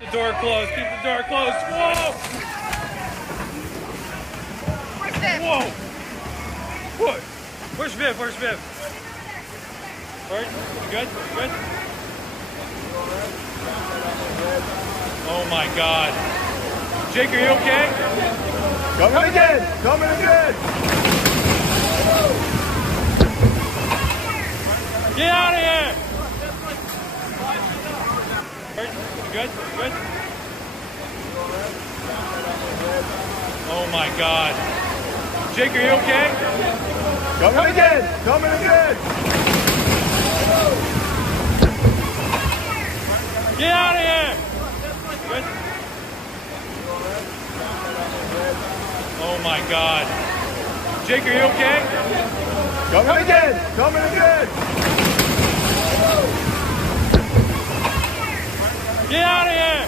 The door closed. Keep the door closed. Whoa! Where's Viv? Whoa! What? Where's Viv? Where's Viv? All right. You good? You good? Oh my God. Jake, are you okay? Coming again! Coming again! Get out of here! All right. You good? You good? Oh my God. Jake, are you okay? Coming again! Coming again! Get out of here! Good? Oh my God. Jake, are you okay? Coming again! Coming again! Get out of here!